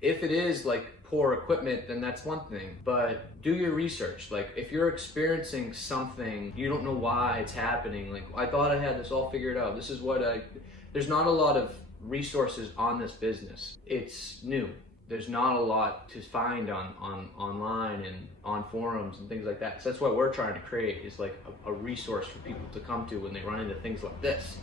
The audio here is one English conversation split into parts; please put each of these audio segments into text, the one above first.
If it is like poor equipment, then that's one thing, but do your research. Like if you're experiencing something, you don't know why it's happening. Like I thought I had this all figured out. This is what there's not a lot of resources on this business. It's new. There's not a lot to find on online and on forums and things like that. So that's what we're trying to create, is like a resource for people to come to when they run into things like this.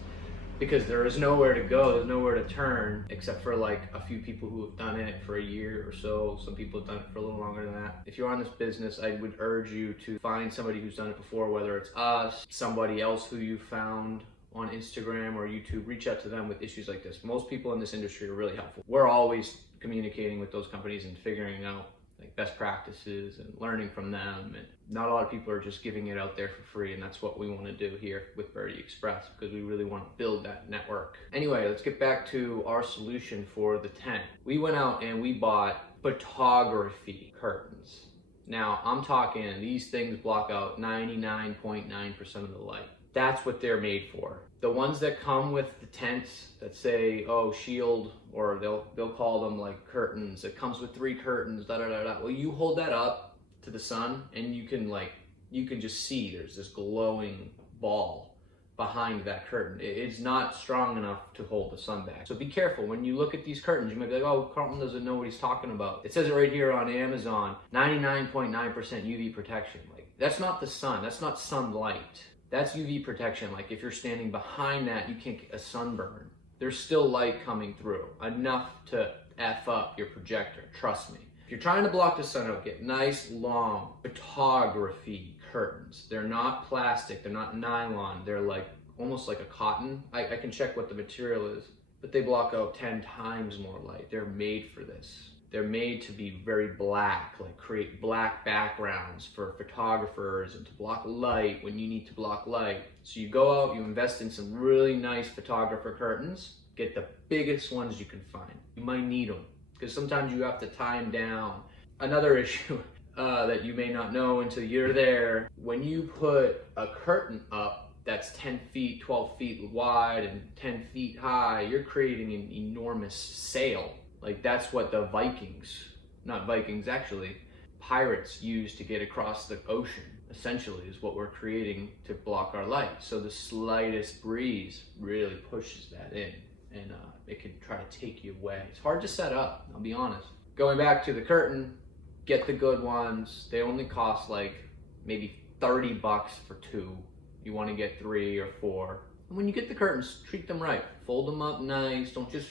Because there is nowhere to go, there's nowhere to turn, except for like a few people who have done it for a year or so. Some people have done it for a little longer than that. If you're on this business, I would urge you to find somebody who's done it before, whether it's us, somebody else who you found on Instagram or YouTube. Reach out to them with issues like this. Most people in this industry are really helpful. We're always communicating with those companies and figuring out like best practices and learning from them, and not a lot of people are just giving it out there for free, and that's what we want to do here with Birdie Express, because we really want to build that network. Anyway, let's get back to our solution for the tent. We went out and we bought photography curtains. Now I'm talking, these things block out 99.9% of the light. That's what they're made for. The ones that come with the tents that say, oh, shield, or they'll call them like curtains. It comes with 3 curtains, da da da da. Well, you hold that up to the sun and you can just see there's this glowing ball behind that curtain. It's not strong enough to hold the sun back. So be careful when you look at these curtains. You might be like, oh, Carlton doesn't know what he's talking about. It says it right here on Amazon, 99.9% UV protection. Like, that's not the sun, that's not sunlight. That's UV protection. Like if you're standing behind that, you can't get a sunburn. There's still light coming through, enough to F up your projector, trust me. If you're trying to block the sun out, get nice long photography curtains. They're not plastic, they're not nylon, they're like almost like a cotton. I can check what the material is, but they block out 10 times more light. They're made for this. They're made to be very black, like create black backgrounds for photographers and to block light when you need to block light. So you go out, you invest in some really nice photographer curtains, get the biggest ones you can find. You might need them because sometimes you have to tie them down. Another issue that you may not know until you're there, when you put a curtain up that's 10 feet, 12 feet wide and 10 feet high, you're creating an enormous sail. Like that's what the pirates used to get across the ocean, essentially, is what we're creating to block our light. So the slightest breeze really pushes that in, and it can try to take you away. It's hard to set up, I'll be honest. Going back to the curtain, get the good ones. They only cost like maybe 30 bucks for 2. You want to get 3 or 4. And when you get the curtains, treat them right. Fold them up nice, don't just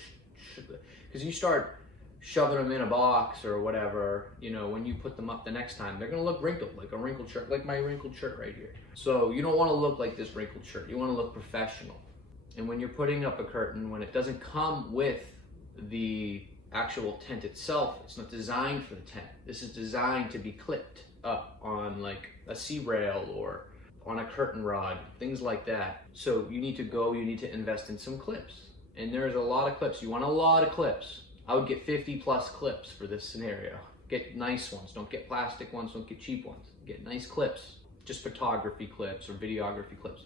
because you start shoving them in a box or whatever, you know, when you put them up the next time, they're gonna look wrinkled, like a wrinkled shirt, like my wrinkled shirt right here. So you don't wanna look like this wrinkled shirt, you wanna look professional. And when you're putting up a curtain, when it doesn't come with the actual tent itself, it's not designed for the tent. This is designed to be clipped up on like a sea rail or on a curtain rod, things like that. So you need to invest in some clips. And there's a lot of clips. You want a lot of clips. I would get 50 plus clips for this scenario. Get nice ones. Don't get plastic ones. Don't get cheap ones. Get nice clips. Just photography clips or videography clips.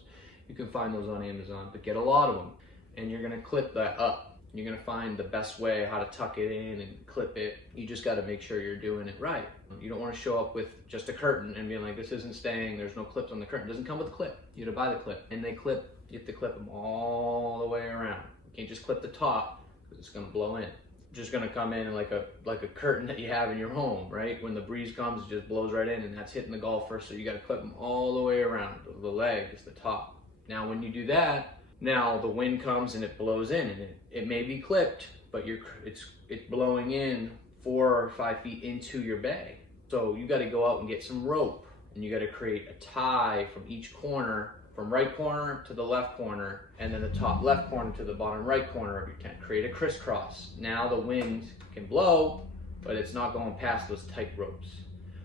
You can find those on Amazon, but get a lot of them. And you're gonna clip that up. You're gonna find the best way how to tuck it in and clip it. You just gotta make sure you're doing it right. You don't wanna show up with just a curtain and being like, this isn't staying, there's no clips on the curtain. It doesn't come with a clip. You have to buy the clip. And they clip, you have to clip them all the way around. You can't just clip the top because it's gonna blow in. It's just gonna come in like a curtain that you have in your home, right? When the breeze comes, it just blows right in and that's hitting the golfer. So you gotta clip them all the way around. The leg is the top. Now when you do that, now the wind comes and it blows in and it may be clipped, but it's blowing in 4 or 5 feet into your bay. So you gotta go out and get some rope and you gotta create a tie from each corner, from right corner to the left corner, and then the top left corner to the bottom right corner of your tent. Create a crisscross. Now the wind can blow, but it's not going past those tight ropes.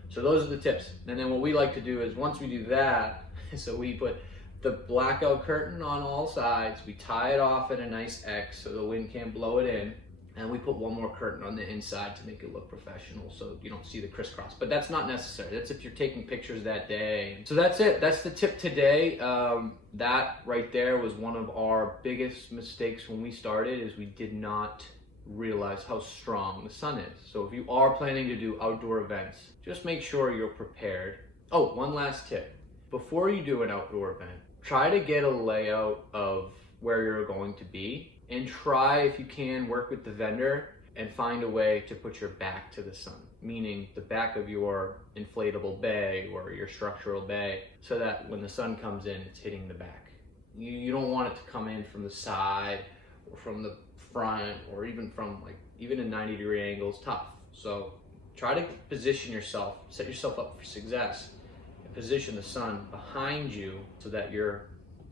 So those are the tips. And then what we like to do is once we do that, so we put the blackout curtain on all sides, we tie it off at a nice X so the wind can't blow it in, and we put one more curtain on the inside to make it look professional so you don't see the crisscross. But that's not necessary. That's if you're taking pictures that day. So that's it. That's the tip today. That right there was one of our biggest mistakes when we started, is we did not realize how strong the sun is. So if you are planning to do outdoor events, just make sure you're prepared. Oh, one last tip. Before you do an outdoor event, try to get a layout of where you're going to be, and try, if you can, work with the vendor and find a way to put your back to the sun, meaning the back of your inflatable bay or your structural bay, so that when the sun comes in, it's hitting the back. You don't want it to come in from the side or from the front, or even from even in 90-degree angles. Tough. So try to position yourself, set yourself up for success, and position the sun behind you so that you're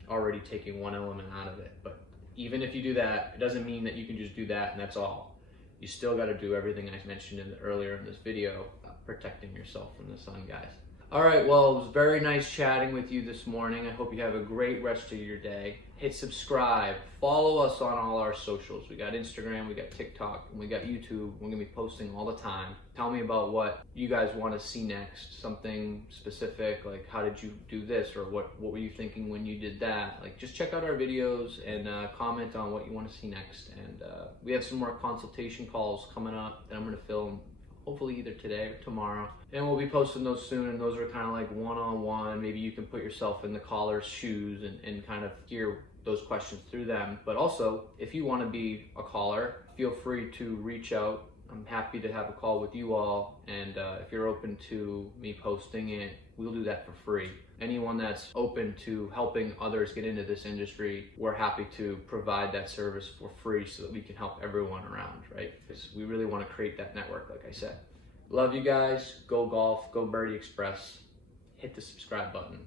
already taking one element out of it. But even if you do that, it doesn't mean that you can just do that and that's all. You still got to do everything I mentioned earlier in this video, protecting yourself from the sun, guys. All right, well, it was very nice chatting with you this morning. I hope you have a great rest of your day. Hit subscribe. Follow us on all our socials. We got Instagram, we got TikTok, and we got YouTube. We're gonna be posting all the time. Tell me about what you guys want to see next. Something specific, like how did you do this, or what were you thinking when you did that? Like, just check out our videos and comment on what you want to see next. And we have some more consultation calls coming up that I'm gonna film, hopefully either today or tomorrow, and we'll be posting those soon. And those are kind of like one-on-one. Maybe you can put yourself in the caller's shoes and kind of hear those questions through them. But also, if you want to be a caller, feel free to reach out. I'm happy to have a call with you all, and if you're open to me posting it, we'll do that for free. Anyone that's open to helping others get into this industry, we're happy to provide that service for free so that we can help everyone around, right? Because we really want to create that network, like I said. Love you guys. Go golf. Go Birdie Express. Hit the subscribe button.